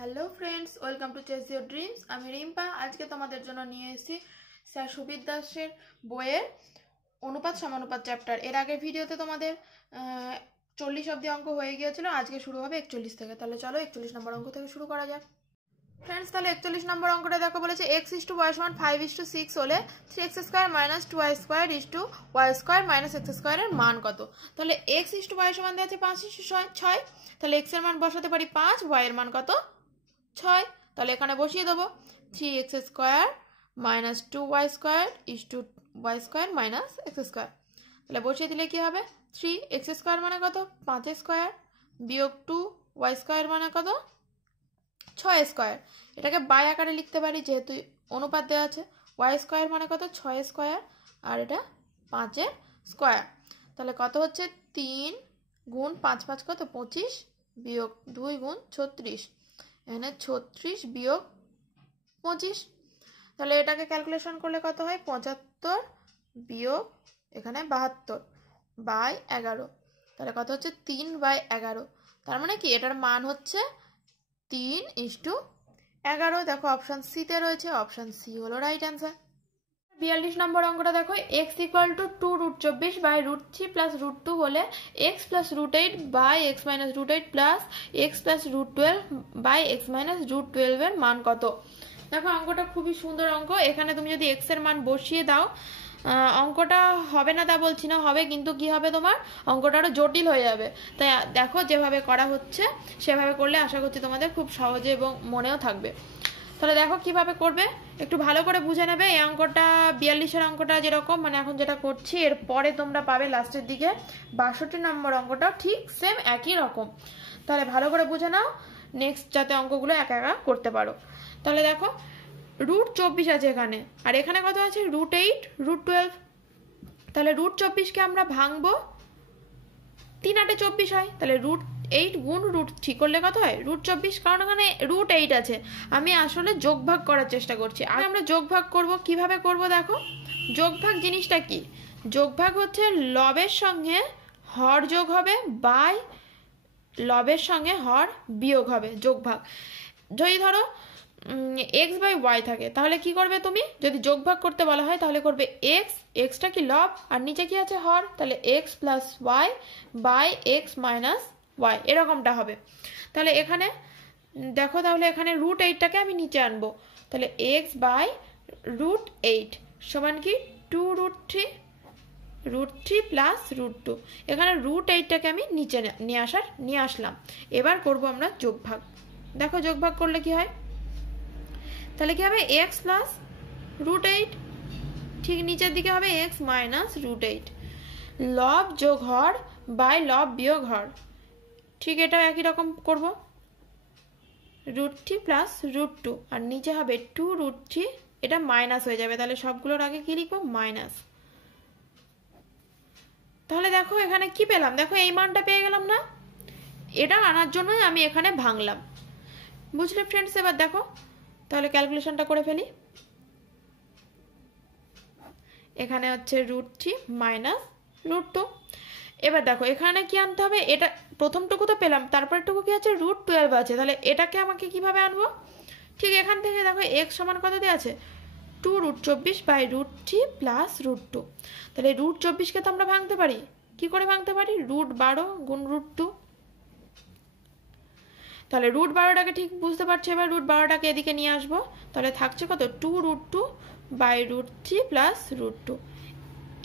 Hello friends, welcome to chase your dreams. আমি রিম্পা। আজকে তোমাদের জন্য নিয়ে এসেছি স্যার সুবীর দাসের বইয়ের অনুপাত সমানুপাত চ্যাপ্টার। এর আগের ভিডিওতে তোমাদের 40 অবধি অঙ্ক হয়ে গিয়েছিল, আজকে শুরু হবে 41 থেকে। তাহলে চলো 41 নম্বর অঙ্ক থেকে শুরু করা যাক। ফ্রেন্ডস, তাহলে 41 নম্বর অঙ্কটা দেখো, বলেছে এক্স ইস টু ওয়াই সমান 5:6 হলে 3x square minus 2y² is to y² minus x স্কোয়ারের মান কত? তাহলে এক্স ইস টু ওয়াই সমান দেওয়া আছে 5:6, তাহলে এক্স এর মান বসাতে পারি 5, ওয়াই এর মান কত? 6। তাহলে এখানে বসিয়ে দেবো 3x square minus 2y² is to y² minus x square. তাহলে বসিয়ে দিলে কি হবে? 3x স্কোয়ার মানে কত? 5 স্কোয়ার বিয়োগ 2y² মানে কত? 6 স্কোয়ার। এটাকে বাই আকারে লিখতে পারি যেহেতু অনুপাত দেওয়া আছে। y² মানে কত? 6 স্কোয়ার, আর এটা 5 স্কোয়ার। তাহলে কত হচ্ছে? 3 গুণ 5 5 কত? 25 বিয়োগ 2 গুণ 36, এখানে 36 বিয়োগ 25। তাহলে এটাকে ক্যালকুলেশন করলে কত হয়? 75 বিয়োগ এখানে 72 বাই 11। তাহলে কত হচ্ছে? 3/11। তার মানে কি এটার মান হচ্ছে 3:11। দেখো অপশান সিতে রয়েছে, অপশান সি হলো রাইট অ্যান্সার। 42 নম্বর অঙ্কটা দেখো, x equal to 2√24 by √3 plus √2 হলে x plus √8 by x minus √8 plus x plus √12 by x minus √12 এর মান কত? দেখো অঙ্কটা খুবই সুন্দর অঙ্ক। এখানে তুমি যদি x এর মান বসিয়ে দাও, অঙ্কটা হবে না তা বলছি না, হবে, কিন্তু কি হবে, তোমার অঙ্কটা আরো জটিল হয়ে যাবে। তাই দেখো যেভাবে করা হচ্ছে সেভাবে করলে আশা করছি তোমাদের খুব সহজে এবং মনেও থাকবে। তাহলে দেখো কিভাবে করবে, একটু ভালো করে বুঝে নেবে। এই অঙ্কটা 42-এর অঙ্কটা যেরকম, মানে এখন যেটা করছি এর পরে তোমরা পাবে লাস্টের দিকে 62 নম্বর অঙ্কটাও ঠিক সেম একই রকম। তাহলে ভালো করে বুঝে নাও, নেক্সট যাতে অঙ্কগুলো একা একা করতে পারো। তাহলে দেখো √24 আছে এখানে, আর এখানে কত আছে? √8 √12। তাহলে √24কে আমরা ভাঙবো, 3 8 24 হয়। তাহলে √8 গুণ √3 করলে কত হয়? √24। কারণ এখানে √8 আছে, আমি আসলে যোগ ভাগ করার চেষ্টা করছি। আগে আমরা যোগ ভাগ করব, কিভাবে করব দেখো। যোগ ভাগ জিনিসটা কি? যোগ ভাগ হচ্ছে লবের সঙ্গে হর যোগ হবে বাই লবের সঙ্গে হর বিয়োগ হবে, যোগ ভাগ। যদি ধরো x বাই ওয়াই থাকে, তাহলে কি করবে তুমি? যদি যোগ ভাগ করতে বলা হয় তাহলে করবে এক্সটা কি লব, আর নিচে কি আছে? হর। তাহলে x plus y by x minus y, এরকমটা হবে। তাহলে এখানে দেখো, তাহলে এখানে √8টাকে আমি নিচে আনবো। তাহলে এক্স বাই √8 সমান কি? 2√3 প্লাস √2। এখানে √8টাকে আমি নিচে নিয়ে আসলাম। এবার করব আমরা যোগ ভাগ। দেখো যোগ ভাগ করলে কি হয়? তাহলে কি হবে? x প্লাস √8, ঠিক নিচের দিকে হবে x মাইনাস √8। লব যোগ হর বাই লব বিয়োগ হর, ঠিক এটাও একই রকম করব। √3 প্লাস √2, আর নিচে হবে 2√3, এটা মাইনাস হয়ে যাবে। তাহলে সবগুলোর আগে কি লিখবো? মাইনাস। তাহলে দেখো এখানে কি পেলাম? দেখো এই মানটা পেয়ে গেলাম না? এটা আনার জন্যই আমি এখানে ভাঙলাম। বুঝলে ফ্রেন্ডস? এবার দেখো তাহলে ক্যালকুলেশনটা করে ফেলি। এখানে হচ্ছে √3 মাইনাস √2। এবার দেখো এখানে কি আনতে হবে? এটা প্রথমটুকু তো পেলাম, তারপরটুকু কি আছে? √12 আছে। তাহলে এটাকে আমাকে কিভাবে আনবো? ঠিক এখান থেকে দেখো x সমান কত দেওয়া আছে? 2√24 বাই √3 প্লাস √2। তাহলে √24কে তো আমরা ভাঙতে পারি। কি করে ভাঙতে পারি? √12 গুণ √2। তাহলে √12টাকে ঠিক বুঝতে পারছি। এবার √12টাকে এদিকে নিয়ে আসবো। তাহলে থাকছে কত? 2√2 বাই √3 প্লাস √2।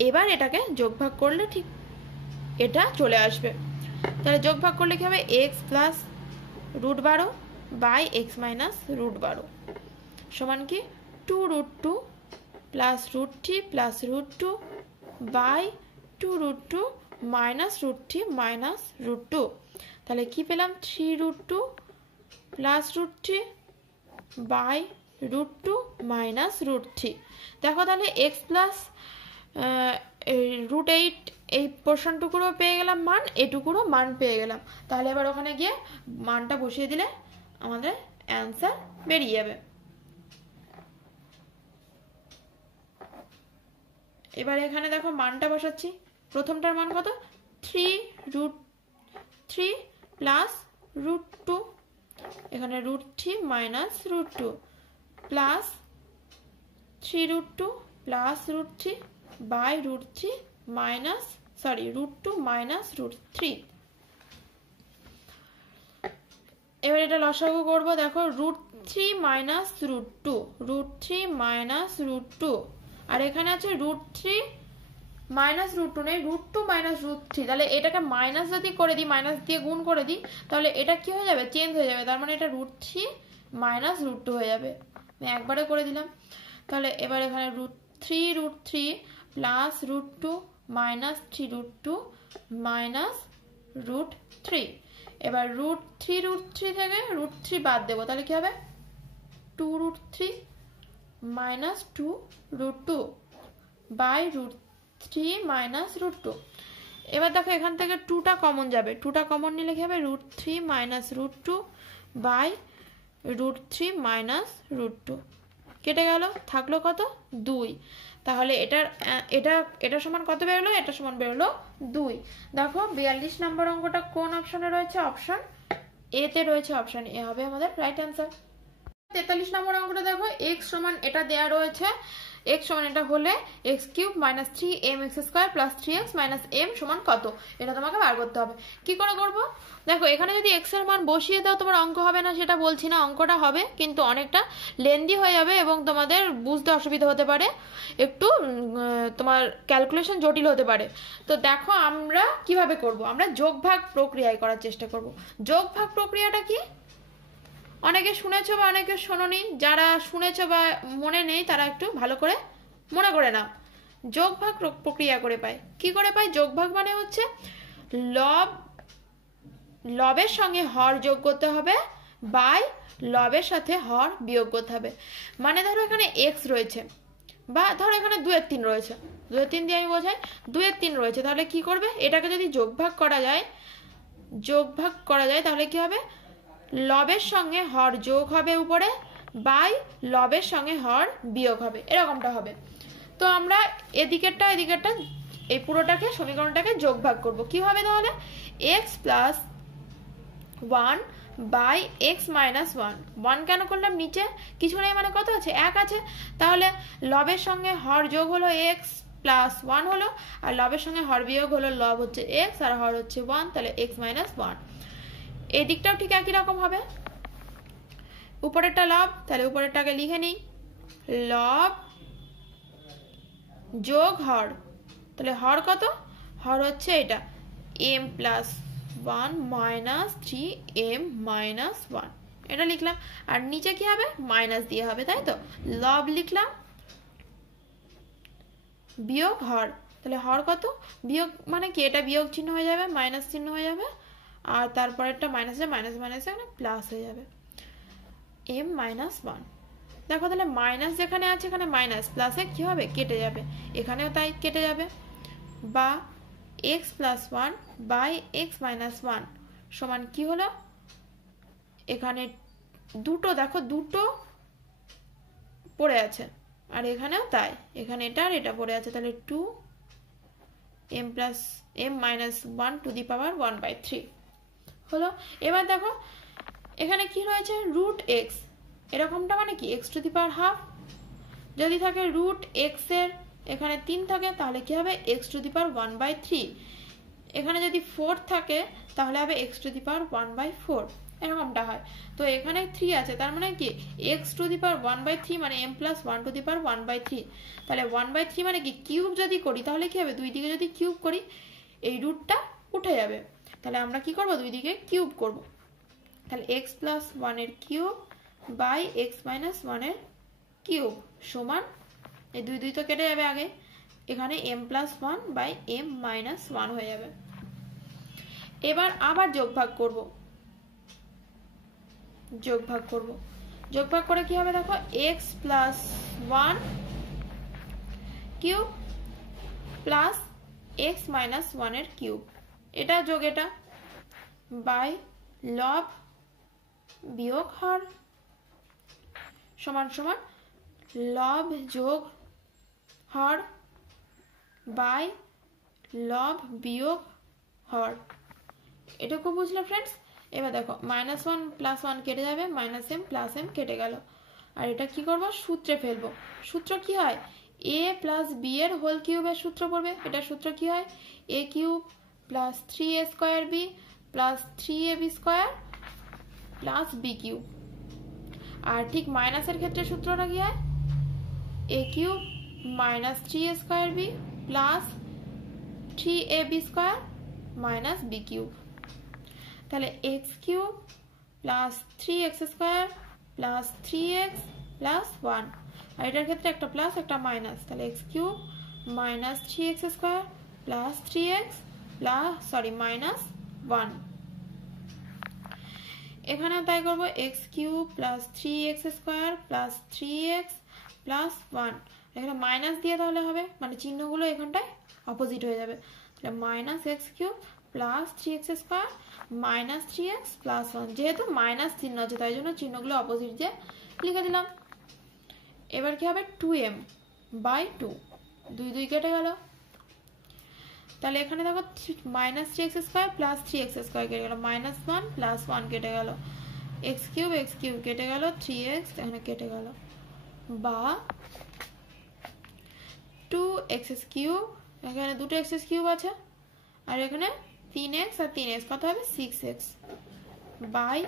এবার এটাকে যোগ ভাগ করলে ঠিক এটা চলে আসবে। তাহলে যোগ ভাগ করলে কি হবে? X plus √12 by x minus √12 সমান কি? 2√2 plus √3 plus √2 by 2√2 minus √3 minus √2। তাহলে কি পেলাম? 3√2 প্লাস √3 বাই √2 মাইনাস √3। দেখো তাহলে এক্স প্লাস √8 এই পোর্শনটুকুরও পেয়ে গেলাম মান, এটুকুরও মান পেয়ে গেলাম। তাহলে এবার ওখানে গিয়ে মানটা বসিয়ে দিলে আমাদের অ্যান্সার বেরিয়ে যাবে। এবার এখানে দেখো মানটা বসাচ্ছি। প্রথমটার মান কত? 3√3 প্লাস √2 এখানে √3 minus √2 plus 3√2 plus √3 by √3 minus √2 minus √3। এবার এটা লসাগু করবো, দেখো √3 মাইনাস √2, √3 মাইনাস √2, আর এখানে আছে √3 মাইনাস √2 নেই, √2 মাইনাস √3। তাহলে এটাকে মাইনাস যদি করে দিই, মাইনাস দিয়ে গুণ করে দিই, তাহলে এটা কি হয়ে যাবে, চেঞ্জ হয়ে যাবে, তার মানে এটা √3 মাইনাস √2 হয়ে যাবে। আমি একবারে করে দিলাম। তাহলে এবার এখানে √3 প্লাস √2 মাইনাস 3√2 মাইনাস √3। এবার √3 থেকে √3 বাদ দেবো, তাহলে কি হবে 2√3 মাইনাস 2√2 বাই √3 মাইনাস √2। এবার দেখো এখান থেকে 2টা কমন যাবে, 2টা কমন নিলে কি হবে √3 মাইনাস √2 বাই √3 মাইনাস √2। কেটে গেল, থাকলো কত 2। তাহলে এটা সমান কত বেরোলো, এটা সমান বেরোলো 2। দেখো 42 নম্বর অঙ্কটা কোন অপশনে রয়েছে, অপশন এ তে রয়েছে, অপশন এ হবে আমাদের রাইট অ্যান্সার। 43 নম্বর অঙ্কটা দেখো x সমান এটা দেয়া রয়েছে, x সমান এটা হলে x³ minus 3mx² plus 3x minus m সমান কত, এটা তোমাকে বার করতে হবে। কি করে করবো, দেখো এখানে যদি x এর মান বসিয়ে দাও তোমার অঙ্ক হবে না সেটা বলছি না, অঙ্কটা হবে কিন্তু অনেকটা লেন্দি হয়ে যাবে এবং তোমাদের বুঝতে অসুবিধা হতে পারে, একটু তোমার ক্যালকুলেশন জটিল হতে পারে। তো দেখো আমরা কিভাবে করব, আমরা যোগ ভাগ প্রক্রিয়ায় করার চেষ্টা করব। যোগ ভাগ প্রক্রিয়াটা কি, অনেকে শুনেছো বা অনেকে শোনোনি, যারা শুনেছো বা মনে নেই তারা একটু ভালো করে মনে করে নাও। যোগ ভাগ প্রক্রিয়া করে পাই, কি করে পাই, যোগ ভাগ মানে হচ্ছে লবের সঙ্গে হর যোগ করতে হবে বাই লবের সাথে হর বিয়োগ করতে হবে। মানে ধরো এখানে x রয়েছে বা ধরো এখানে 2/3 রয়েছে, 2/3 দিয়ে আমি বোঝাই, 2/3 রয়েছে, তাহলে কি করবে, এটাকে যদি যোগ ভাগ করা যায় তাহলে কি হবে, লবের সঙ্গে হর যোগ হবে উপরে বাই লবের সঙ্গে হর বিয়োগ হবে, এরকমটা হবে। তো আমরা এদিকেরটা এই পুরোটাকে সমীকরণটাকে যোগ ভাগ করব, কি হবে তাহলে x plus 1 by x minus 1 কেন করলাম, নিচে কিছু নেই মানে কত আছে, 1 আছে, তাহলে লবের সঙ্গে হর যোগ হলো x প্লাস 1 হলো, আর লবের সঙ্গে হর বিয়োগ হলো, লব হচ্ছে x আর হর হচ্ছে 1, তাহলে x মাইনাস 1। এই দিকটাও ঠিক একই রকম হবে, উপরেরটা লব, তাহলে উপরেরটাকে লিখে নিই, লব যোগ হর, তাহলে হর কত, হর হচ্ছে এটা m plus 1 minus 3m minus 1, এটা লিখলাম। আর নিচে কি হবে, মাইনাস দিয়ে হবে, তাই তো, লব লিখলাম বিয়োগ হর, তাহলে হর কত, বিয়োগ মানে কি, এটা বিয়োগ চিহ্ন হয়ে যাবে, মাইনাস চিহ্ন হয়ে যাবে, আর তারপরেরটা মাইনাস মাইনাস প্লাস হয়ে যাবে m মাইনাস 1। দেখো তাহলে মাইনাস যেখানে আছে এখানে মাইনাস, প্লাসে কি হবে, কেটে যাবে, এখানেও তাই কেটে যাবে, বা x plus 1 by x minus 1 সমান কি হলো, এখানে দুটো, দেখো দুটো পড়ে আছে, আর এখানেও তাই, এখানে এটা আর এটা পড়ে আছে, তাহলে 2m মাইনাস 1 টু দি পাওয়ার 1/3 হলো। এবার দেখো এখানে কি রয়েছে, √x, এরকমটা মানে কি x to the power half, যদি থাকে √x এর এখানে 3 থাকে তাহলে কি হবে x টু দি পাওয়ার 1/3, এখানে যদি 4 থাকে তাহলে হবে x টু দি পাওয়ার 1/4, এরকমটা হয়। তো এখানে 3 আছে, তার মানে কি x টু দি পাওয়ার 1/3 মানে m প্লাস 1 টু দি পাওয়ার 1/3, তাহলে 1/3 মানে কি কিউব যদি করি তাহলে কি হবে, দুই দিকে যদি কিউব করি এই রুটটা উঠে যাবে, তাহলে আমরা কি করব, দুই দিকে কিউব করব, তাহলে x প্লাস 1 এর কিউব বাই x মাইনাস 1 এর কিউব সমান, এই দুই তো কেটে যাবে আগে, এখানে m plus 1 by m minus 1 হয়ে যাবে। এবার আবার যোগ ভাগ করব, যোগ ভাগ করে কি হবে, দেখো x plus 1 cube plus x minus 1 এর কিউব, এটা যোগ এটা বাই লব বিয়োগ হর সমান সমান লব যোগ হর বাই লব বিয়োগ হর। এটুকু বুঝলে ফ্রেন্ডস। এবার দেখো -1 + 1 কেটে যাবে, -m + m কেটে গেল। আর এটা কি করব, সূত্রে ফেলবো। সূত্র কি হয়, a + b এর হোল কিউবের সূত্র পড়বে। এটা সূত্র কি হয়, a³ + 3a² b + 3ab² + b³। আর ঠিক মাইনাসের ক্ষেত্রে সূত্রটা কি হয়, a³ - 3a² b + 3ab² - b³। তাহলে x³ + 3x² + 3x + 1। আর এটার ক্ষেত্রে একটা প্লাস একটা মাইনাস, তাহলে x³ - 3x² + 3x - 1। এখানেও তাই করবো, x³ + 3x² + 3x + 1। এখানে মাইনাস দিয়ে তাহলে হবে, মানে চিহ্নগুলো এখানটায় অপোজিট হয়ে যাবে। তাহলে -x³ + 3x² - 3x + 1। যেহেতু মাইনাস চিহ্ন আছে তাই জন্য চিহ্নগুলো অপোজিট দিয়ে লিখে দিলাম। এবার কি হবে, 2m/2, 2 2 কেটে গেল। তাহলে এখানে দেখো -3x² + 3x² কেটে গেল, -1 + 1 কেটে গেল, x³ কেটে গেল, 3x এখানে কেটে গেল, বা 2x³ এখানে দুটো x³ আছে, আর এখানে 3x আর 3x কত হবে, 6x বাই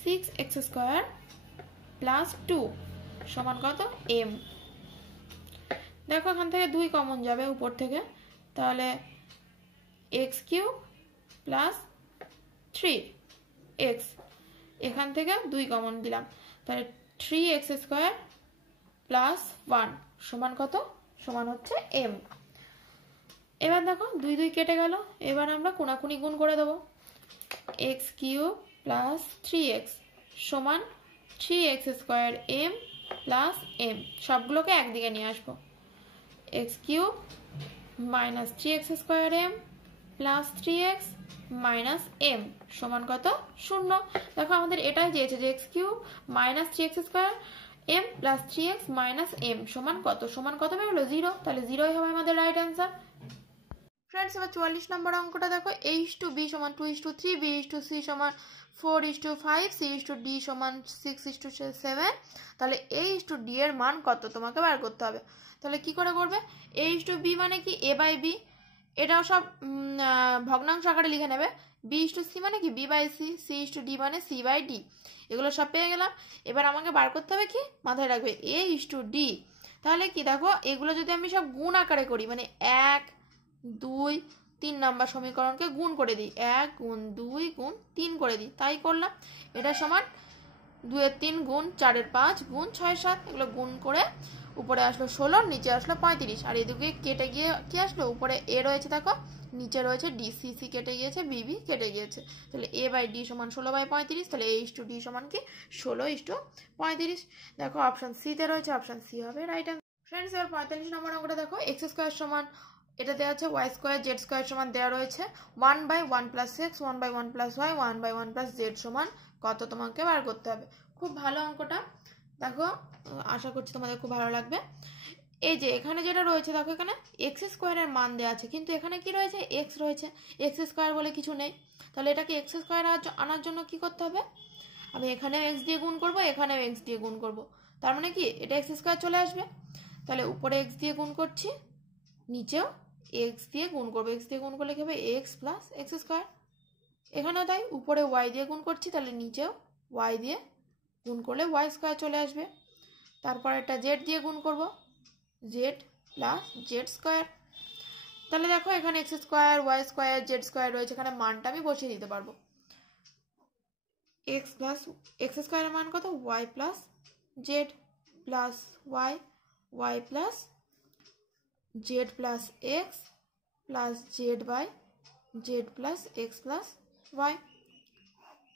6x² + 2 সমান কত, m। দেখো এখান থেকে 2 কমন যাবে উপর থেকে, তাহলে x³ + 3x, এখান থেকে 2 কমন দিলাম, তাহলে 3x² + 1 সমান কত, সমান হচ্ছে m। এবার দেখো 2 2 কেটে গেল। এবার আমরা কোণাকুণি গুণ করে দেবো, x³ + 3x সমান 3x² m + m। সবগুলোকে একদিকে নিয়ে আসবো, x³ - 3x² m + 3x - m সমান কত, 0। দেখো আমাদের এটাই চেয়েছে যে x³ - 3x² m + 3x - m সমান কত, সমান কত বেরোলো, 0। তাহলে 0ই হবে আমাদের রাইট অ্যান্সার। ফ্রেন্ডস, এবার 44 নম্বর অঙ্কটা দেখো, a/b = 2:3, b/c = 4:5, c/d = 6:7। তাহলে a/d এর মান কত তোমাকে বার করতে হবে। তাহলে কি করে করবে, a/b মানে কি, a/b, এটাও সব ভগ্নাংশ আকারে লিখে নেবে। b/c মানে কি, b/c, c/d মানে c/d, এগুলো সব পেয়ে গেলাম। এবার আমাকে বার করতে হবে কি, মাথায় রাখবে a/d। তাহলে কি দেখো, এগুলো যদি আমি সব গুণ আকারে করি, মানে 1 2 3 নাম্বার সমীকরণকে গুণ করে দিই, 1 গুণ 2 গুণ 3 করে দিই, তাই করলাম। এটা সমান 2 এর 3 গুণ 4 এর 5 গুণ 6 এর 7, এগুলো গুণ করে উপরে আসলো 16, নিচে আসলো 35। আর এদিকে কেটে গিয়ে কি আসলো, উপরে এ রয়েছে দেখো, নিচে রয়েছে ডি, সি সি কেটে গিয়েছে, বিবি কেটে গিয়েছে। তাহলে a/d = 16/35। তাহলে a/d সমান কি, 16:35। দেখো অপশন সি তে রয়েছে, অপশন সি হবে রাইট অ্যান্সার। ফ্রেন্ডস, এবার 45 নম্বর অঙ্কটা দেখো, x² সমান, এটা দেওয়া আছে y² z² সমান দেওয়া রয়েছে 1/1 + x 1/1 + y 1/1 + z সমান কত, তোমাকে বার করতে হবে। খুব ভালো অঙ্কটা, দেখো আশা করছি তোমাদের খুব ভালো লাগবে। এই যে এখানে যেটা রয়েছে দেখো, এখানে x² এর মান দেওয়া আছে, কিন্তু এখানে কি রয়েছে, x রয়েছে, x² বলে কিছু নেই। তাহলে এটাকে x² আনার জন্য কি করতে হবে, আমি এখানেও x দিয়ে গুণ করব, এখানেও x দিয়ে গুণ করব, তার মানে কি এটা x² চলে আসবে। তাহলে উপরে x দিয়ে গুণ করছি, নিচেও x দিয়ে গুণ করবো, x দিয়ে গুণ করলে কি হবে, x + x²। এখানেও তাই, উপরে y দিয়ে গুণ করছি, তাহলে নিচেও y দিয়ে গুণ করলে y² চলে আসবে। তারপর একটা z দিয়ে গুণ করব, z + z²। তাহলে দেখো এখানে x² y² z² রয়েছে, এখানে মানটা আমি বসিয়ে দিতে পারবো। x² এর মান কত, y + z + y, y + z + x + z/z + x + y।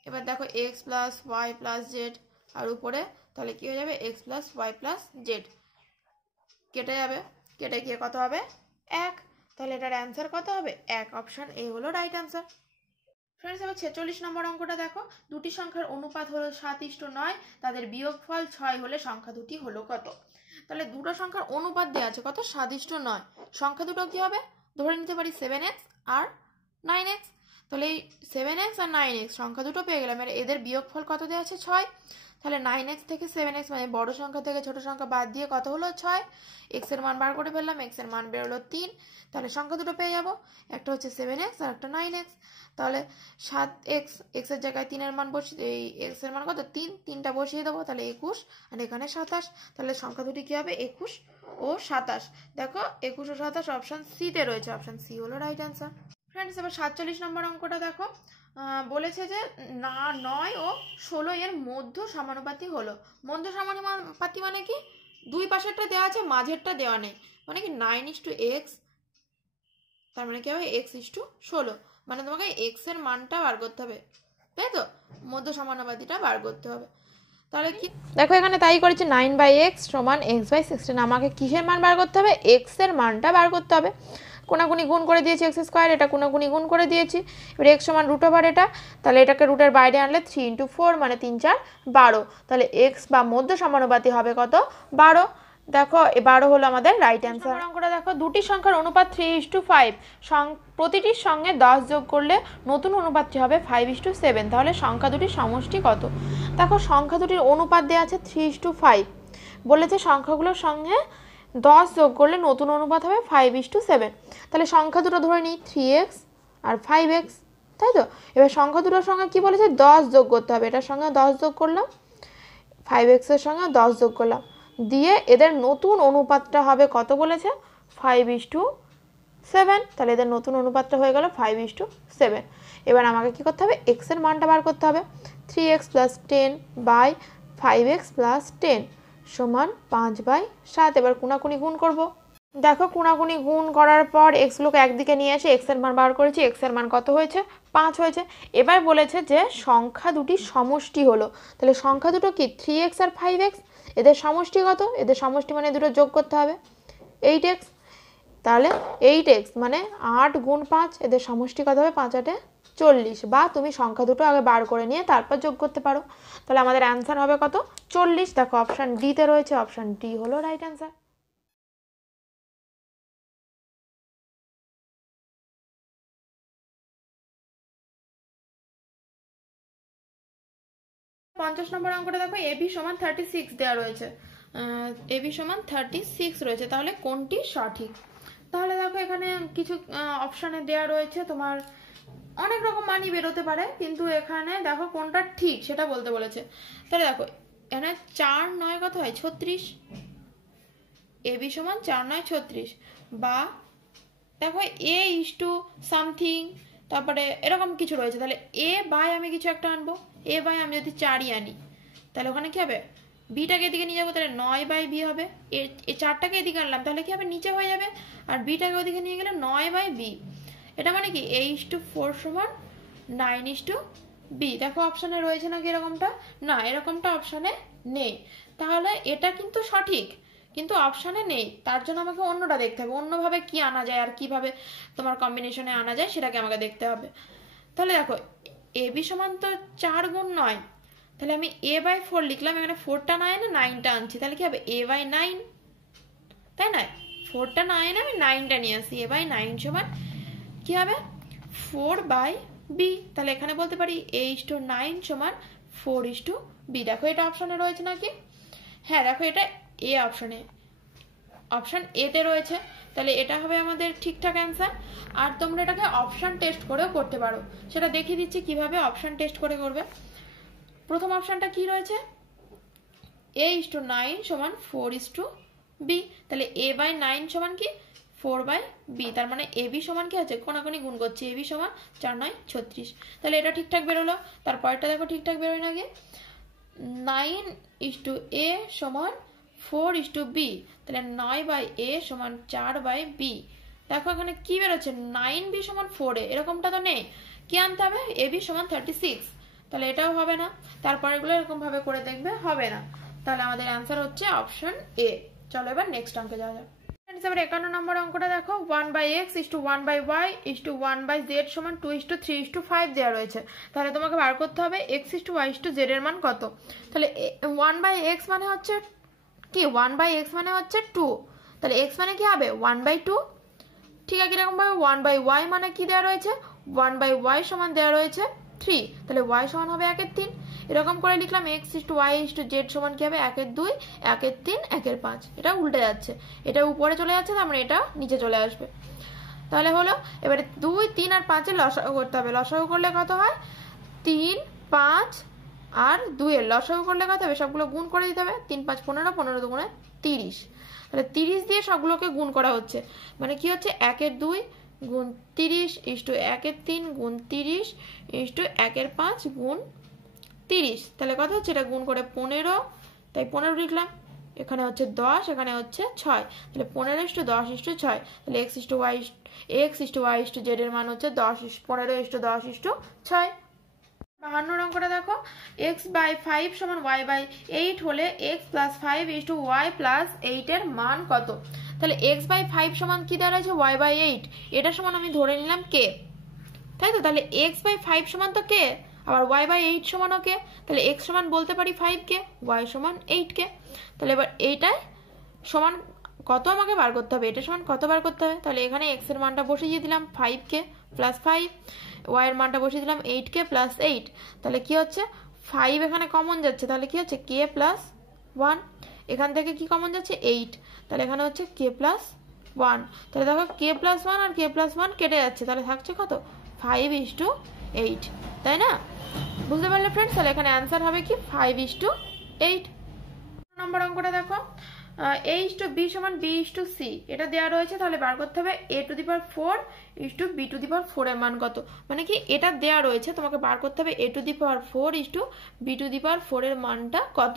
এবার দেখো x + y + z, আর উপরে তাহলে কি হয়ে যাবে, x + y + z কেটে যাবে, কেটে গিয়ে কত হবে, 1। তাহলে এটার অ্যান্সার কত হবে, 1। অপশন এ হলো রাইট অ্যান্সার। ফ্রেন্ডস, এবার 46 নম্বর অঙ্কটা দেখো, দুটি সংখ্যার অনুপাত হলো 7:9, তাদের বিয়োগফল 6 হলে সংখ্যা দুটি হলো কত। তাহলে দুটো সংখ্যার অনুপাত দেওয়া আছে কত, 7:9, সংখ্যা দুটো কি হবে, ধরে নিতে পারি 7x আর 9x। তাহলে এই 7x আর 9x সংখ্যা দুটো পেয়ে গেলাম। এদের বিয়োগফল কত দেওয়া আছে? 6। তাহলে 9x থেকে 7x মানে বড় সংখ্যা থেকে ছোট সংখ্যা বাদ দিয়ে কত হলো? 6। x এর মান বার করে ফেললাম, x এর মান বেরোলো 3। তাহলে সংখ্যা দুটো পেয়ে যাব, একটা হচ্ছে 7x আর একটা 9x। তাহলে 7x, x এর জায়গায় 3 এর মান বসিয়ে, এই x এর মান কত? 3, 3টা বসিয়ে দেবো, তাহলে 21 আর এখানে 27। তাহলে সংখ্যা দুটি কি হবে? 21 ও 27। দেখো 21 ও 27 অপশন সিতে রয়েছে, অপশন সি হলো রাইট অ্যান্সার। ফ্রেন্ডস, এবার 47 নম্বর অঙ্কটা দেখো। বলেছে যে 9 ও 16 এর মধ্য সমানুপাতি হলো। মধ্য সমানুপাতি মানে কি? দুই পাশেরটা দেওয়া আছে, মাঝেরটা দেওয়া নেই, মানে কি 9:x, তার মানে কি হবে x:16, মানে তোমাকে x এর মানটা বার করতে হবে, তাই তো? মধ্য সমানুপাতিটা বার করতে হবে। তাহলে কি দেখো এখানে তাই করেছে, 9/x = x/16। আমাকে কিসের মান বার করতে হবে? x এর মানটা বার করতে হবে। কোনাকুনি গুণ করে দিয়েছি x², এটা কোনাকুনি গুণ করে দিয়েছি। এবার x = √, এটা তাহলে এটাকে রুটের বাইরে আনলে 3 × 4 মানে 3 × 4 12। তাহলে x বা মধ্য সমানুপাতি হবে কত? 12। দেখো 12 হলো আমাদের রাইট অ্যান্সার। অঙ্কটা দেখো, দুটি সংখ্যার অনুপাত 3:5, প্রতিটির সঙ্গে 10 যোগ করলে নতুন অনুপাতটি হবে 5:7। তাহলে সংখ্যা দুটির সমষ্টি কত? দেখো সংখ্যা দুটির অনুপাত দেওয়া আছে 3:5, বলেছে সংখ্যাগুলোর সঙ্গে 10 যোগ করলে নতুন অনুপাত হবে 5:7। তাহলে সংখ্যা দুটো ধরে নিই 3x আর 5x, তাই তো? এবার সংখ্যা দুটোর সঙ্গে কি বলেছে? 10 যোগ করতে হবে। এটার সঙ্গে 10 যোগ করলাম, 5x এর সঙ্গে 10 যোগ করলাম, দিয়ে এদের নতুন অনুপাতটা হবে কত বলেছে? 5:7। তাহলে এদের নতুন অনুপাতটা হয়ে গেল 5:7। এবার আমাকে কি করতে হবে? x এর মানটা বার করতে হবে। 3x + 10/5x + 10 = 5/7। এবার কোনাকুনি গুণ করব। দেখো কোনাকুনি গুণ করার পর এক্সগুলোকে একদিকে নিয়ে এসে x এর মান বার করেছি, x এর মান কত হয়েছে? 5 হয়েছে। এবার বলেছে যে সংখ্যা দুটি সমষ্টি হলো। তাহলে সংখ্যা দুটো কি? 3x আর 5x। এদের সমষ্টি কত? এদের সমষ্টি মানে দুটো যোগ করতে হবে, 8x। তাহলে 8x মানে 8 × 5, এদের সমষ্টি কত হবে? 5×8 = 40। বা তুমি সংখ্যা দুটো আগে বার করে নিয়ে তারপর যোগ করতে পারো। তাহলে আমাদের অ্যান্সার হবে কত? 40। দেখো অপশান ডিতে রয়েছে, অপশান ডি হলো রাইট অ্যান্সার। 50 নম্বর অঙ্কটা দেখো, AB = 36 দেওয়া রয়েছে, AB = 36 রয়েছে, তাহলে কোনটি সঠিক? তাহলে দেখো এখানে কিছু অপশানে দেওয়া রয়েছে, তোমার অনেক রকম মানই বেরোতে পারে, কিন্তু এখানে দেখো কোনটা ঠিক সেটা বলতে বলেছে। তাহলে দেখো এখানে 4 9 কত হয়? 36। AB = 4 9 36। বা দেখো A:সামথিং, তারপরে এরকম কিছু রয়েছে। তাহলে A/, আমি কিছু একটা আনবো, A/, আমি যদি 4ই আনি, তাহলে ওখানে কি হবে? বিটাকে এদিকে নিয়ে যাবো, তাহলে 9/b হবে। এই 4টাকে এদিকে আনলাম, তাহলে কি হবে? নিচে হয়ে যাবে। আর বিটাকে ওদিকে নিয়ে গেলে 9/b। এটা মানে কি A:4 = 9:b। দেখো অপশানে রয়েছে নাকি এরকমটা? না, এরকমটা অপশানে নেই। তাহলে এটা কিন্তু সঠিক, কিন্তু অপশানে নেই। তার জন্য আমাকে অন্যটা দেখতে হবে, অন্যভাবে কি আনা যায় আর কিভাবে তোমার কম্বিনেশনে আনা যায় সেটাকে আমাকে দেখতে হবে। তাহলে দেখো AB = তো 4 × 9, তাহলে আমি A/4 লিখলাম, এখানে 4টা না এনে 9টা আনছি, তাহলে কি হবে? A/9, তাই না? 4টা না এনে আমি 9টা নিয়ে আসি, A/9 = কি হবে? 4/b। তাহলে এখানে বলতে পারি A:9 = 4:b। দেখো এটা অপশানে রয়েছে নাকি? হ্যাঁ, দেখো এটা এ অপশানে, অপশান এতে রয়েছে। তাহলে এটা হবে আমাদের ঠিকঠাক অ্যান্সার। আর তোমরা এটাকে অপশান টেস্ট করেও করতে পারো, সেটা দেখিয়ে দিচ্ছি কিভাবে অপশান টেস্ট করে করবে। প্রথম অপশানটা কি রয়েছে? A:9 = 4:b। তাহলে A/9 = কি? 4/b। তার মানে AB = কি আছে? কোনাকুনি গুণ করছি, AB = 4 9 36। তাহলে এটা ঠিকঠাক বেরোলো। তারপরটা দেখো ঠিকঠাক বেরোয় নাকি? 9:a = 4:b। তাহলে 9/a = 4/b। দেখো এখানে কি বেরোচ্ছে? 9b = 4a, এরকমটা তো নেই। কি আনতে হবে? AB = 36। তাহলে এটাও হবে না। তারপর এগুলো এরকম ভাবে করে দেখবে, হবে না। তাহলে আমাদের অ্যান্সার হচ্ছে অপশন এ। চলো এবার নেক্সট অঙ্কে যাওয়া যাক। এবার 51 নম্বর অঙ্কটা দেখো, 1/x = 1/y = 1/z = 2:3:5 দেওয়া রয়েছে। তাহলে তোমাকে বার করতে হবে x = y = z এর মান কত। তাহলে 1/x মানে হচ্ছে কি? 1/x মানে হচ্ছে 2। তাহলে x মানে কি হবে? 1/2। ঠিক আছে, এরকম ভাবে 1/y মানে কি দেওয়া রয়েছে? 1/y সমান দেওয়া রয়েছে 3, তাহলে y সমান হবে 1/3। এরকম করে লিখলাম x * y * z সমান কি হবে 1/2 1/3 1/5। এটা উল্টে যাচ্ছে, এটা উপরে চলে যাচ্ছে, তার মানে এটা নিচে চলে আসবে। তাহলে হলো এবারে 2 3 আর 5 এর লসাগু করতে হবে। লসাগু করলে কত হয় 3 5 আর 2 এর লসাগু করলে কত হবে সবগুলো গুণ করে দিতে হবে। 3 5 15 15 2 30, তাহলে 30 দিয়ে সবগুলোকে গুণ করা হচ্ছে, মানে কি হচ্ছে 1/2 গুণ 30 * 1/3 গুণ 30 * 1/5 গুণ 30, তাহলে কত হচ্ছে এটা গুণ করে 15, তাই 15 লিখলাম। এখানে হচ্ছে 10, এখানে হচ্ছে 6, তাহলে 15 * 10 * 6, তাহলে x * y * z এর মান হচ্ছে 15 * 10 * 6। 52 অঙ্কটা দেখো, x/5 সমান y/8 হলে x + 5 * y + 8 এর মান কত? তাহলে x/5 সমান কি দাঁড়াচ্ছে y/8, এটা সমান আমি ধরে নিলাম কে, তাই তো। তাহলে x/5 সমান তো কে, আবার y/8 সমানও কে, তাহলে x সমান বলতে পারি 5 কে, y সমান 8 কে। তাহলে এবার এইটাই সমান কত আমাকে বার করতে হবে, এটা সমান কত বার করতে হবে। তাহলে এখানে x এর মানটা বসিয়ে দিলাম 5 কে প্লাস 5, y এর মানটা বসিয়ে দিলাম 8 কে প্লাস 8, তাহলে কি হচ্ছে 5 এখানে কমন যাচ্ছে, তাহলে কি হচ্ছে k প্লাস 1, এখান থেকে কি কমন যাচ্ছে 8, তাহলে এখানে হচ্ছে k প্লাস 1। তাহলে দেখো k প্লাস 1 আর k প্লাস 1 কেটে যাচ্ছে, তাহলে থাকছে কত 5:8, তাই না? বুঝতে পারলে ফ্রেন্ডস? তাহলে এখানে অ্যান্সার হবে কি 5:8। নম্বর অঙ্কটা দেখো, a * b সমান b * c, এটা দেওয়া রয়েছে, তাহলে বার করতে হবে a⁴ * b⁴ এর মান কত। মানে কি এটা দেওয়া রয়েছে, তোমাকে বার করতে হবে a⁴ * b⁴ এর মানটা কত।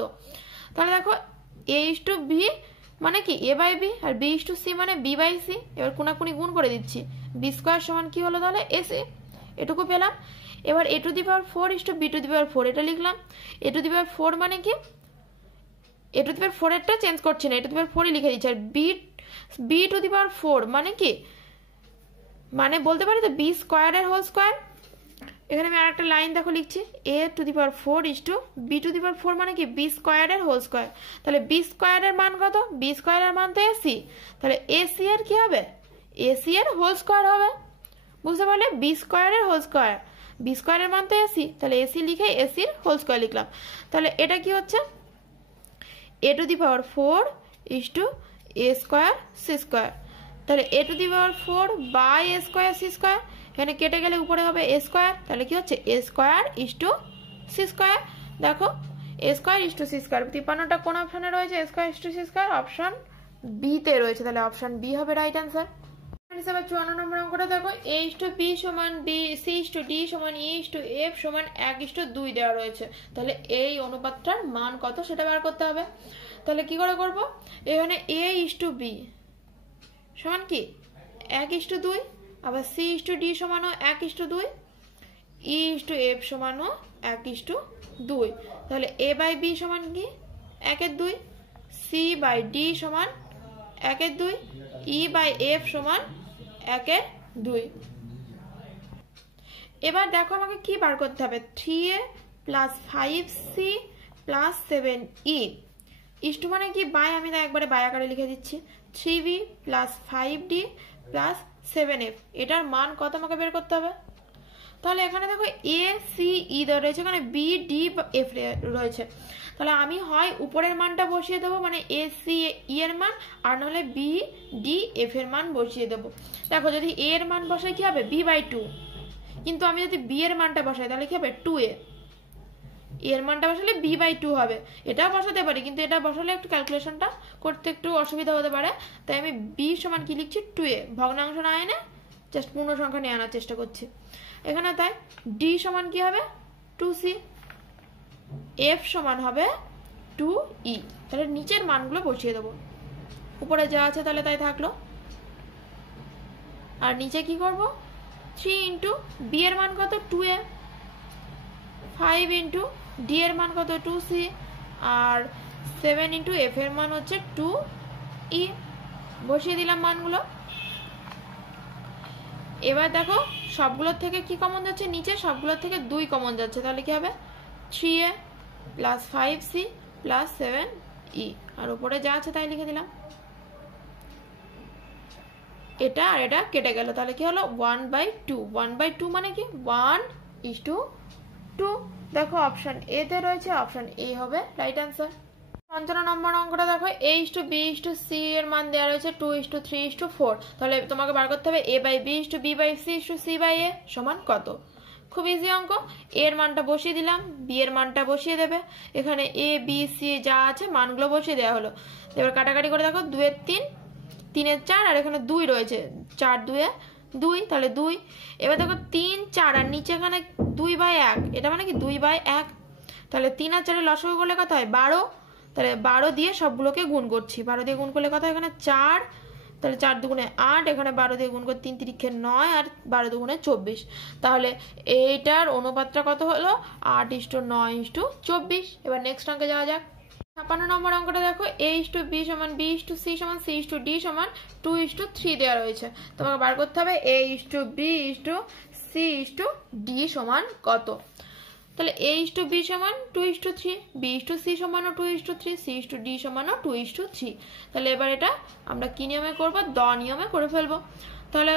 তাহলে দেখো a * b মানে কি a/b আর b * c মানে b/c, এবার কোনাকুনি গুণ করে দিচ্ছি, b² সমান কি হলো তাহলে ac, এটুকু পেলাম। এবার a⁴ * b⁴ এটা লিখলাম। a⁴ মানে কি a⁴ এরটা চেঞ্জ করছি না, a⁴ লিখে দিচ্ছি। আর b⁴ মানে কি, মানে বলতে পারি তো b² এর হোল স্কয়ার। এখানে আমি আরেকটা লাইন দেখো লিখছি, a⁴ * b⁴ মানে কি b² এর হোল স্কয়ার। তাহলে b² এর মান কত, b² এর মান তো ac, তাহলে ac এর কি হবে ac এর হোল স্কয়ার হবে। বুঝতে পারলে b² এর হোল স্কয়ার, b² এর মান তো ac, তাহলে ac লিখে ac এর হোল স্কয়ার লিখলাম। তাহলে এটা কি হচ্ছে a⁴ * a²c², তাহলে a⁴/a²c², এখানে কেটে গেলে উপরে হবে a², তাহলে কি হচ্ছে a² * c²। দেখো a² * c², 53টা কোন অপশনে রয়েছে a² * c², অপশন বি তে রয়েছে, তাহলে অপশন বি হবে রাইট অ্যান্সার। 54 নম্বর অঙ্কটা দেখো, a * b সমান b, c * d সমান e * f সমান 1:2 দেওয়া রয়েছে, তাহলে এই অনুপাতটার মান কত সেটা বার করতে হবে। তাহলে কি করে করব, এখানে a * b সমান কি 1:2, আবার c * d সমানও 1:2, e * f সমানও 1:2, তাহলে a/b সমান কি 1/2, c/d সমান 1/2, e/f সমান 1/2। এবার দেখো আমাকে কি বার করতে হবে, 3a + 5c + 7e ইস্টু মানে কি বাই, আমি তো একবারে বাই আকারে লিখে দিচ্ছি, 3b + 5d + 7f, এটার মান কত আমাকে বের করতে হবে। তাহলে এখানে দেখো a c e দেওয়া রয়েছে, এখানে b d f রয়েছে, তাহলে আমি হয় উপরের মানটা বসিয়ে দেবো, মানে a c e এর মান, আর নাহলে b d f এর মান বসিয়ে দেবো। দেখো যদি a এর মান বসাই কি হবে b/2, কিন্তু আমি যদি b এর মানটা বসাই তাহলে কি হবে 2a, এর মানটা বসালে b/2 হবে। এটাও বসাতে পারি, কিন্তু এটা বসালে একটু ক্যালকুলেশনটা করতে একটু অসুবিধা হতে পারে, তাই আমি b সমান কি লিখছি 2a, ভগ্নাংশ না এনে জাস্ট পূর্ণ সংখ্যা নিয়ে আনার চেষ্টা করছি এখানে। তাই d সমান কি হবে 2c, f সমান হবে 2e, তাহলে নিচের মানগুলো বসিয়ে দেবো, উপরে যা আছে তাহলে তাই থাকলো। আর নিচে কি করব, 3 × b এর মান কত 2a, 5 × d এর মান কত 2c, আর 7 × f এর মান হচ্ছে 2e, বসিয়ে দিলাম মানগুলো। এবার দেখো সবগুলোর থেকে কি কমন যাচ্ছে, নিচে সবগুলোর থেকে 2 কমন যাচ্ছে, তাহলে কি হবে 3a + 5c + 7e, আর উপরে যা আছে তাই লিখে দিলাম। এটা আর এটা কেটে গেল, তাহলে কি হলো 1/2। 1/2 মানে কি 1:2। দেখো অপশন এ তে রয়েছে, অপশন এ হবে রাইট অ্যান্সার। 55 নম্বর অঙ্কটা দেখো A:B:C এর মান দেওয়া রয়েছে 2:3:4। তাহলে তোমাকে বার করতে হবে A/B:B/C/C/A সমান কত। খুব ইজি অঙ্ক। এর মানটা বসিয়ে দিলাম, বি এর মানটা বসিয়ে দেবে, এখানে এ বি সি যা আছে মানগুলো বসিয়ে দেওয়া হলো। এবার কাটাকাটি করে দেখো 2-এর 3, 3-এর 4 আর এখানে 2 রয়েছে, 4-2-এ 2, তাহলে 2। এবার দেখো 3, 4 আর নিচে এখানে 2/1, এটা মানে কি 2/1। তাহলে 3 আর 4 লসাগু করলে কত হয় 12। তাহলে 12 দিয়ে সবগুলোকে গুণ করছি, 12 দিয়ে গুণ করলে কত হয় এখানে 4, তাহলে 4 দুগুণে 8, এখানে 12 দিয়ে গুণ করে 3 তিরিক্ষে 9 আর 12 দুগুণে 24। তাহলে এইটার অনুপাতটা কত হলো 8:9:24। এবার নেক্সট অঙ্কে যাওয়া যাক। 56 নম্বর অঙ্কটা দেখো A:B সমান B:C সমান C:D সমান 2:3 দেওয়া রয়েছে। তোমাকে বার করতে হবে A:B:C:D সমান কত। তাহলে A:B সমান 2:3, B:C সমানও 2:3, C:D সমানও 2:3। তাহলে এবার এটা আমরা কি নিয়মে করবো, দ নিয়মে করে ফেলবো। তাহলে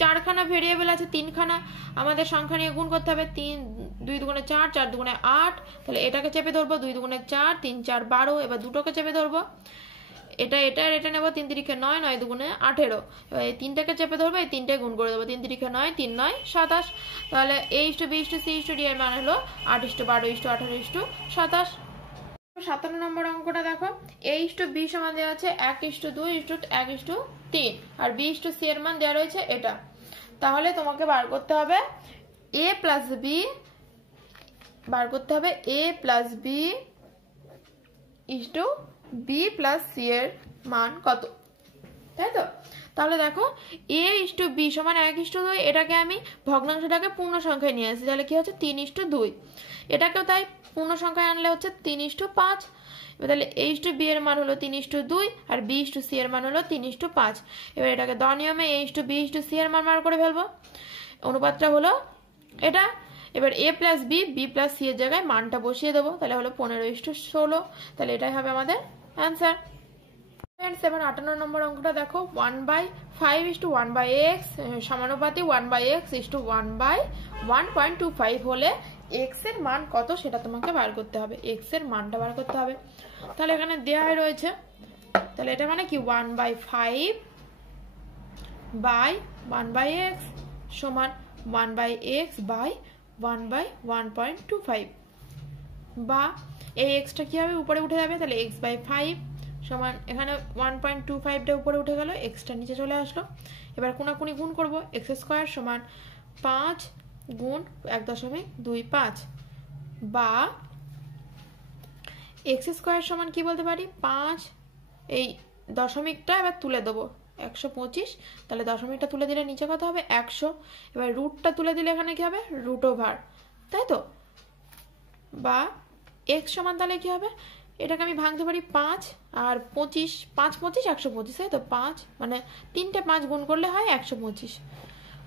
4খানা ভেরিয়েবল আছে, 3খানা আমাদের সংখ্যা নিয়ে গুণ করতে হবে। 2 দুগুণে 4, 4 দুগুণে 8, তাহলে এটাকে চেপে ধরবো 2 দুগুণে 4, 3 4 12। এবার দুটোকে চেপে ধরবো, এটা নেবো 3 তিরিক্ষে 9, 9 দুগুণে 18। এবার এই 3টাকে চেপে ধরবো, এই 3টাকে গুণ করে দেবো, 3 তিরিক্ষে 9, 3 9 27। তাহলে A:B:C:D এর মান হলো 8:12:18:27। 57 নম্বর অঙ্কটা দেখো A:B সমান দেওয়া আছে 1:2:1:3 আর B:C এর মান দেওয়া রয়েছে এটা। তাহলে তোমাকে বার করতে হবে A প্লাস বি, বার করতে হবে A plus B B plus C এর মান কত, তাই তো। তাহলে দেখো A:B সমান 1:2, এটাকে আমি ভগ্নাংশটাকে পূর্ণ সংখ্যায় নিয়ে আসি, তাহলে কি হচ্ছে 3:2। এটাকেও তাই পূর্ণ সংখ্যায় আনলে হচ্ছে 3:5। এবার তাহলে A:B এর মান হলো 3:2 আর B:C এর মান হলো 3:5। এবার এটাকে দ নিয়মে A:B:C এর মান বার করে ফেলবো, অনুপাতটা হলো এটা। এবার A plus B plus C এর জায়গায় মানটা বসিয়ে দেবো, তাহলে হলো 15:16। তাহলে এটাই হবে আমাদের অ্যান্সার। এবার 58 নম্বর অঙ্কটা দেখো 1/5:1/x সমানুপাতি 1/x:1/1.25 হলে x এর মান কত সেটা তোমাকে বার করতে হবে, x এর মানটা বার করতে হবে। তাহলে এখানে দেওয়া রয়েছে, তাহলে এটা মানে কি 1/5/1/x সমান 1/x/1/1.25, বা এই এক্সটা কি হবে উপরে উঠে যাবে, তাহলে x/5 সমান এখানে 1.25টা উপরে উঠে গেল, এক্সটা নিচে চলে আসলো। এবার কোনাকুনি গুণ করব, x² সমান 5 গুণ 1.25, বা x² সমান কি বলতে পারি 5, এই দশমিকটা এবার তুলে দেবো 125, তাহলে দশমিকটা তুলে দিলে নিচে কত হবে 100। এবার রুটটা তুলে দিলে এখানে কি হবে √, তাই তো। বা x সমান তাহলে কি হবে, এটাকে আমি ভাঙতে পারি 5 আর 25, 5 25 125, তাই তো। 5 মানে 3টে 5 গুণ করলে হয় 125,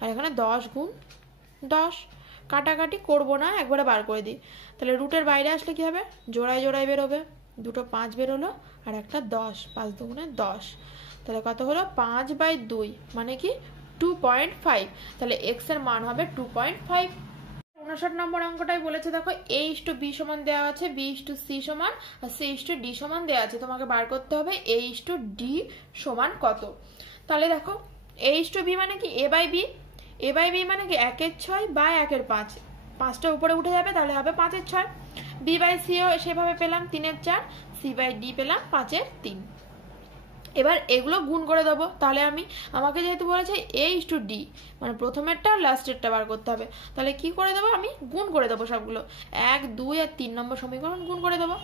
আর এখানে 10 গুণ 10। কাটাকাটি করবো না, একবারে বার করে দিই। তাহলে রুটের বাইরে আসলে কি হবে জোড়ায় জোড়ায় বেরোবে, দুটো 5 বেরোলো আর একটা 10, 5 দুগুণে 10। তাহলে কত হলো 5/2 মানে কি 2.5। তাহলে x এর মান হবে 2.5। 59 নম্বর অঙ্কটাই বলেছে দেখো A:B সমান দেওয়া আছে, B:C সমান আর C:D সমান দেওয়া আছে। তোমাকে বার করতে হবে A:D সমান কত। তাহলে দেখো A:B মানে কি A/B, A/B মানে কি 1/6 বা 1/5, 5টা উপরে উঠে যাবে তাহলে হবে 5/6। B/C ও সেভাবে পেলাম 3/4, C/D পেলাম 5/3। এবার এগুলো গুণ করে দেবো, তাহলে আমাকে যেহেতু বলেছে A:D মানে প্রথমেরটা আর লাস্টেরটা বার করতে হবে, তাহলে কি করে দেবো আমি গুণ করে দেবো সবগুলো, 1 2 আর 3 নম্বর সমীকরণ গুণ করে দেবো।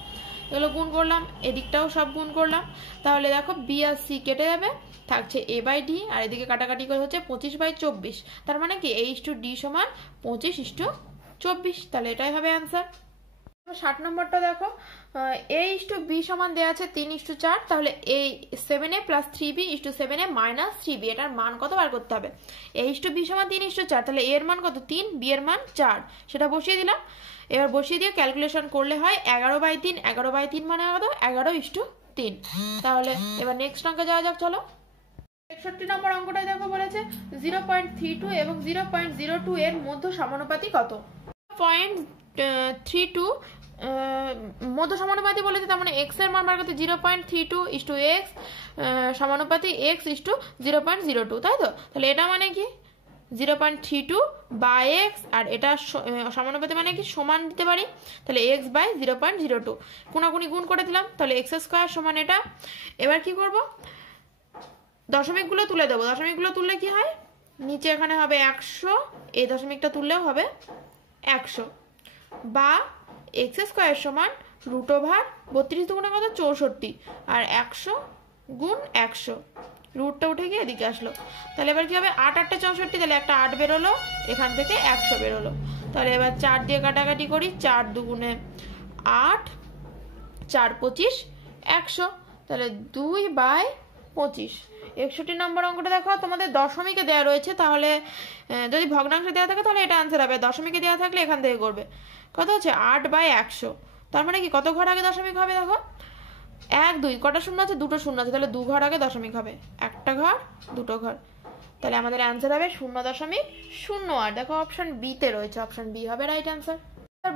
এগুলো গুণ করলাম, এদিকটাও সব গুণ করলাম, তাহলে দেখো B আর C কেটে যাবে, থাকছে A/D আর এদিকে কাটাকাটি করে হচ্ছে 25/24। তার মানে কি A:D সমান 25:24, তাহলে এটাই হবে অ্যান্সার। 60 নম্বরটা দেখো A:B সমান দেওয়া আছে 3:4, তাহলে এই 7a plus 3b:7a minus 3b এটার মান কত বার করতে হবে। A:B সমান 3:4, তাহলে এর মান কত 3, b এর মান 4, সেটা বসিয়ে দিলাম। এবার বসিয়ে দিয়ে ক্যালকুলেশন করলে হয় 11/3, 11/3 মানে কত 11:3। তাহলে এবার নেক্সট অঙ্কে যাওয়া যাক, চলো। 61 নম্বর অঙ্কটায় দেখো বলেছে 0.32 এবং 0.02 এর মধ্য সমানুপাতি কত। 0.32 মধ্য সমানুপাতি বলেছে, তার মানে x এর মান বার করতে 0.32:x সমানুপাতি x:0.02, তাই তো। তাহলে এটা মানে কি 0.32/x, আর এটা সমানুপাতি মানে কি সমান দিতে পারি, তাহলে x/0.02 কোনাকুনি গুণ করে দিলাম, তাহলে x² সমান এটা। এবার কি করব, দশমিকগুলো তুলে দেবো। দশমিকগুলো তুললে কি হয়, নিচে এখানে হবে 100, এই দশমিকটা তুললেও হবে 100, বা x² সমান √32 দুগুণে কত 64, আর 100 গুণ 100, রুটটা উঠে গিয়ে এদিকে আসলো। তাহলে এবার কি হবে, 8 8 64, তাহলে একটা 8 বেরোলো, এখান থেকে 100 বেরোলো। তাহলে এবার 4 দিয়ে কাটাকাটি করি, 4 দুগুণে 8, 4 25 100, তাহলে 2/25। 61 নম্বর অঙ্কটা দেখো তোমাদের দশমিকে দেওয়া রয়েছে, তাহলে যদি ভগ্নাংশে দেওয়া থাকে তাহলে এটা আনসার হবে, দশমিকে দেওয়া থাকলে এখান থেকে করবে। কত হচ্ছে 8/100, তার মানে কি কত ঘর আগে দশমিক হবে, দেখো 1 2 কটা শূন্য আছে, দুটো শূন্য আছে, তাহলে 2 ঘর আগে দশমিক হবে, একটা ঘর দুটো ঘর, তাহলে আমাদের অ্যান্সার হবে 0.08। দেখো অপশন বি তে রয়েছে, অপশন বি হবে রাইট অ্যান্সার।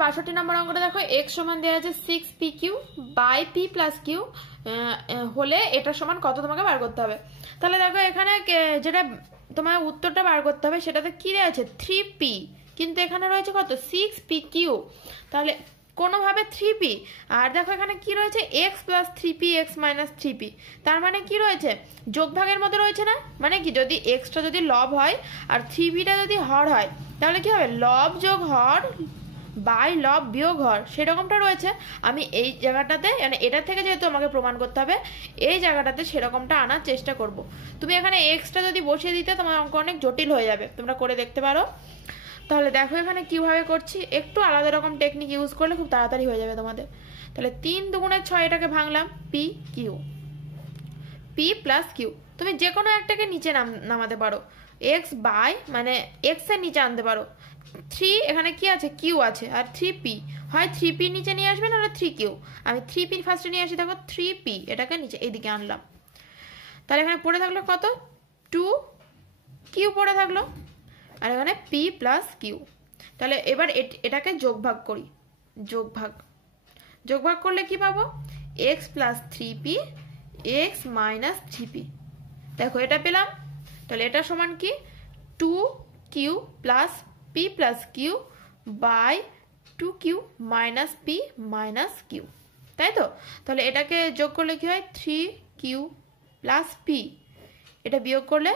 62 নম্বর অঙ্কটা দেখো x সমান দেওয়া আছে 6pq/p+q হলে এটা সমান কত তোমাকে বার করতে হবে। তাহলে দেখো এখানে যেটা তোমার উত্তরটা বার করতে হবে সেটাতে কি দেওয়া আছে 3p, কিন্তু এখানে রয়েছে কত 6pq, তাহলে কোনোভাবে 3p, আর দেখো এখানে কি রয়েছে x + 3p x - 3p, তার মানে কি রয়েছে যোগভাগের মধ্যে রয়েছে না, মানে কি যদি xটা যদি লব হয় আর 3pটা যদি হর হয় তাহলে কি হবে লব যোগ হর বাই লব বিয়োগ হর, সেরকমটা রয়েছে। আমি এই জায়গাটাতে মানে এটা থেকে যেহেতু আমাকে প্রমাণ করতে হবে, এই জায়গাটাতে সেরকমটা আনার চেষ্টা করব। তুমি এখানে এক্সটা যদি বসিয়ে দিতে তোমার অঙ্ক অনেক জটিল হয়ে যাবে, তোমরা করে দেখতে পারো। তাহলে দেখো এখানে কিভাবে করছি, একটু আলাদা রকম টেকনিক ইউজ করলে খুব তাড়াতাড়ি হয়ে যাবে তোমাদের। তাহলে 3 দুগুণে 6, এটাকে ভাঙলাম p+q, তুমি যে কোনো একটাকে নিচে নামাতে পারো, x বাই মানে x এর নিচে আনতে পারো। 3 এখানে কি আছে q আছে, আর 3p, হয় 3p নিচে নিয়ে আসবে না 3q, আমি 3p ফার্স্টে নিয়ে আসি, দেখো 3p এটাকে নিচে এইদিকে আনলাম। তাহলে এখানে পড়ে থাকলো কত 2q পড়ে থাকলো, আর এখানে p+q। তাহলে এবার এটাকে যোগভাগ করি, যোগভাগ করলে কি পাবো x + 3p x - 3p, দেখো এটা পেলাম। তাহলে এটা সমান কি 2q + p+q by 2q - p - q, তাই তো। তাহলে এটাকে যোগ করলে কি হয় 3q + p, এটা বিয়োগ করলে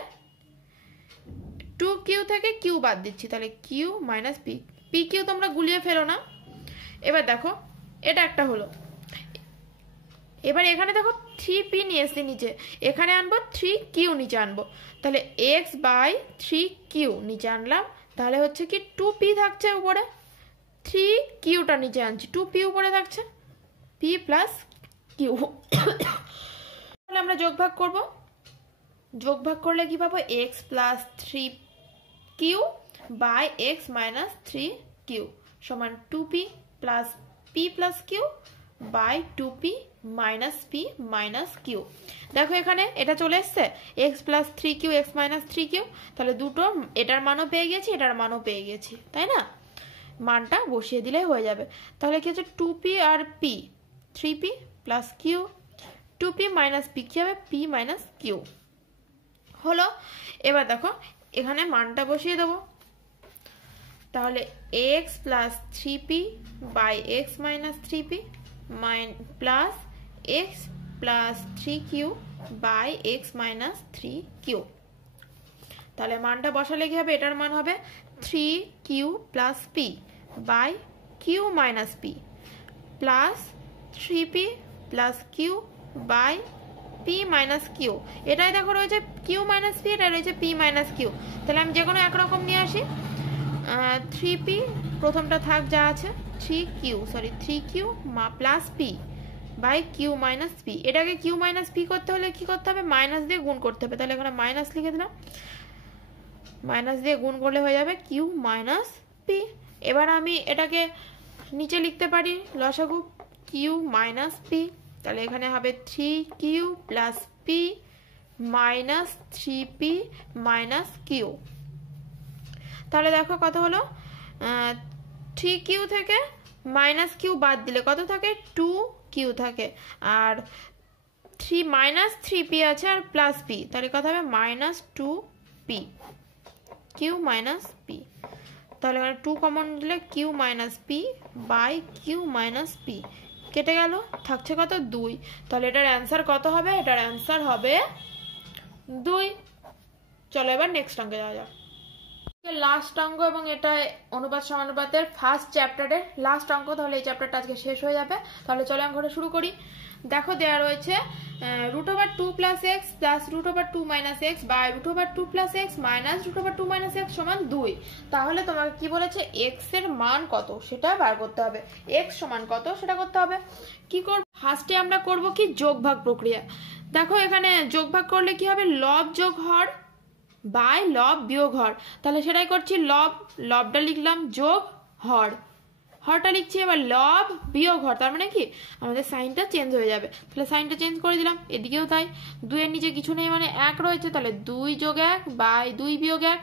2q থেকে q বাদ দিচ্ছি, তাহলে q - p, pq তোমরা গুলিয়ে ফেলো না। এবার দেখো এটা একটা হলো, এবার এখানে দেখো 3p নিয়ে এসছি নিচে, এখানে আনবো 3q নিচে আনবো, তাহলে x/3q নিচে আনলাম, তাহলে হচ্ছে কি 2p থাকছে উপরে, 3qটা নিচে আনছি, 2p উপরে থাকছে, p+q। তাহলে আমরা যোগভাগ করব, যোগভাগ করলে কি পাবো x + 3q by x - 3q সমান 2p + p+q by 2p - p - q। দেখো এখানে এটা চলে এসছে x + 3q x - 3q, তাহলে দুটো এটার মানও পেয়ে গেছি এটার মানও পেয়ে গেছি, তাই না, মানটা বসিয়ে দিলে হয়ে যাবে। তাহলে কি হচ্ছে 2p আর p, 3p + q, 2p - p কি হবে p - q হলো। এবার দেখো এখানে মানটা বসিয়ে দেবো, তাহলে x + 3p by x - 3p plus x + 3q by x - 3q, তাহলে মানটা বসালে কি হবে, এটার মান হবে 3q + p by q - p plus 3p + q by p - q, এটাই দেখো রয়েছে q - p, এটা রয়েছে p - q, তাহলে আমি যে কোনো একরকম নিয়ে আসি, 3p প্রথমটা থাক যা আছে, 3q + p by q - p, এটাকে q - p করতে হলে কি করতে হবে মাইনাস দিয়ে গুণ করতে হবে, তাহলে এখানে মাইনাস লিখে দিলাম, মাইনাস দিয়ে গুণ করলে হয়ে যাবে q - p। এবার আমি এটাকে নিচে লিখতে পারি লসাগু q - p, তাহলে এখানে হবে 3q + p minus 3p minus Q. তাহলে দেখো কত হলো, 3q থেকে মাইনাস কিউ বাদ দিলে কত থাকে, 2q থাকে, আর 3 মাইনাস 3p আছে আর প্লাস p, তাহলে কত হবে minus 2p, q minus p। তাহলে এখানে 2 কমন দিলে q minus p by q minus p কেটে গেল, থাকছে কত 2। তাহলে এটার অ্যান্সার কত হবে, এটার অ্যান্সার হবে 2। চলো এবার নেক্সট অঙ্কে যাওয়া যাক। লাস্ট অঙ্ক, এবং এটা অনুপাত সমানুপাতের ফার্স্ট চ্যাপ্টারের লাস্ট অঙ্ক, তাহলে এই চ্যাপ্টারটা আজকে শেষ হয়ে যাবে। তাহলে চলো অঙ্কটা শুরু করি। দেখো দেওয়া রয়েছে √2 plus x plus √2 minus x by √2 plus x minus √2 minus x সমান 2। তাহলে তোমাকে কি বলেছে, এক্স এর মান কত সেটা বার করতে হবে, এক্স সমান কত সেটা করতে হবে। কি করব, ফার্স্টে আমরা করব কি যোগভাগ প্রক্রিয়া। দেখো এখানে যোগভাগ করলে কি হবে, লব যোগ হর বাই লব বিয়োগ হর, তাহলে সেটাই করছি, লবটা লিখলাম যোগ হরটা লিখছি, এবার লব বিয়োগ হর, তার মানে কি আমাদের সাইনটা চেঞ্জ হয়ে যাবে, তাহলে সাইনটা চেঞ্জ করে দিলাম, এদিকেও তাই, 2 এর নিচে কিছু নেই মানে 1 রয়েছে, তাহলে 2 যোগ 1 বাই 2 বিয়োগ 1।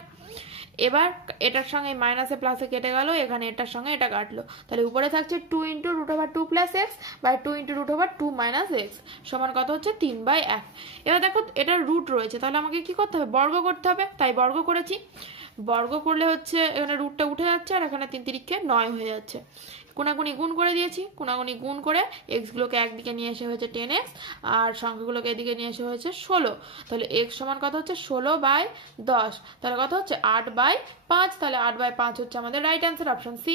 এবার এটার সঙ্গে মাইনাসে প্লাসে কেটে গেল, এখানে এটার সঙ্গে এটা কাটলো, তাহলে উপরে থাকছে 2 × √2 plus x by 2 × √2 minus x সমান কত হচ্ছে 3/1। এবার দেখো এটার রুট রয়েছে, তাহলে আমাকে কি করতে হবে, বর্গ করতে হবে, তাই বর্গ করেছি। বর্গ করলে হচ্ছে এখানে রুটটা উঠে যাচ্ছে আর এখানে 3 3 9 হয়ে যাচ্ছে। কোনাকুনি গুণ করে দিয়েছি, কোনাকুনি গুণ করে এক্সগুলোকে একদিকে নিয়ে এসে হয়েছে 10x আর সংখ্যাগুলোকে এদিকে নিয়ে এসে হয়েছে 16। তাহলে এক্স সমান কত হচ্ছে 16/10, তাহলে কত হচ্ছে 8/5, তাহলে 8/5 হচ্ছে আমাদের রাইট অ্যান্সার, অপশন সি।